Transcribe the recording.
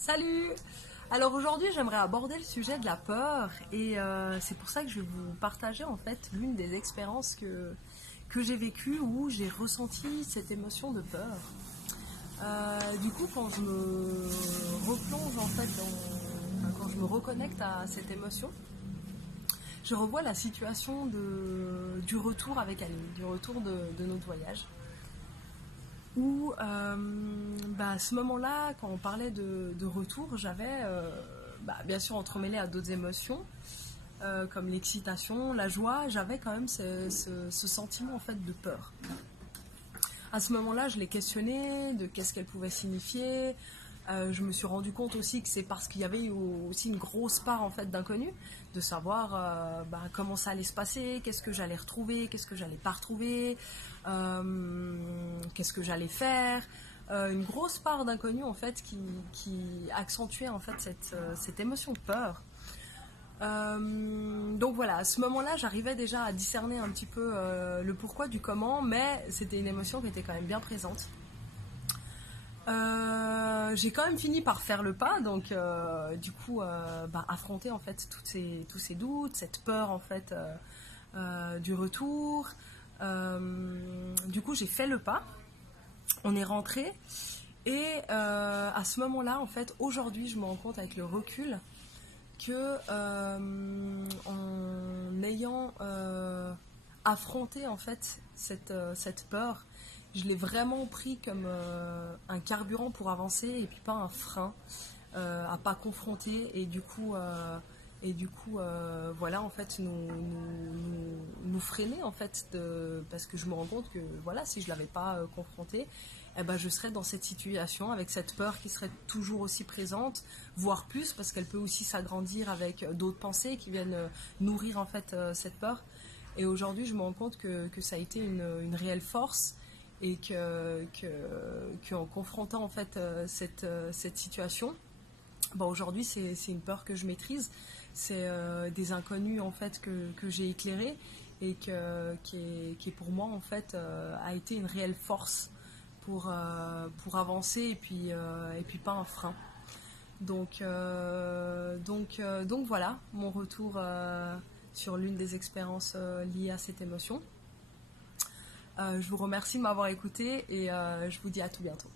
Salut! Alors aujourd'hui j'aimerais aborder le sujet de la peur et c'est pour ça que je vais vous partager en fait l'une des expériences que j'ai vécues où j'ai ressenti cette émotion de peur. Du coup quand je me replonge en fait quand je me reconnecte à cette émotion, je revois la situation du retour avec Aline, du retour de notre voyage. Où à ce moment-là, quand on parlait de retour, j'avais bien sûr entremêlé à d'autres émotions, comme l'excitation, la joie, j'avais quand même ce sentiment en fait de peur. À ce moment-là, je l'ai questionné de qu'est-ce qu'elle pouvait signifier. Je me suis rendu compte aussi que c'est parce qu'il y avait aussi une grosse part en fait d'inconnu, de savoir comment ça allait se passer, qu'est-ce que j'allais retrouver, qu'est-ce que j'allais pas retrouver, qu'est-ce que j'allais faire. Une grosse part d'inconnu en fait qui accentuait en fait cette émotion de peur. Donc voilà, à ce moment-là, j'arrivais déjà à discerner un petit peu le pourquoi du comment, mais c'était une émotion qui était quand même bien présente. J'ai quand même fini par faire le pas, donc du coup affronter en fait tous ces doutes, cette peur en fait du retour. Du coup j'ai fait le pas, on est rentré et à ce moment-là en fait aujourd'hui je me rends compte avec le recul que en ayant affronté en fait cette peur, je l'ai vraiment pris comme un carburant pour avancer et puis pas un frein à pas confronter et du coup voilà en fait nous freiner en fait parce que je me rends compte que voilà si je l'avais pas confronté je serais dans cette situation avec cette peur qui serait toujours aussi présente, voire plus parce qu'elle peut aussi s'agrandir avec d'autres pensées qui viennent nourrir en fait cette peur. Et aujourd'hui je me rends compte que ça a été une réelle force et qu'en confrontant en fait cette situation, aujourd'hui c'est une peur que je maîtrise, c'est des inconnus en fait que j'ai éclairés et qui pour moi en fait a été une réelle force pour avancer et puis pas un frein. Donc voilà mon retour sur l'une des expériences liées à cette émotion. Je vous remercie de m'avoir écouté et je vous dis à tout bientôt.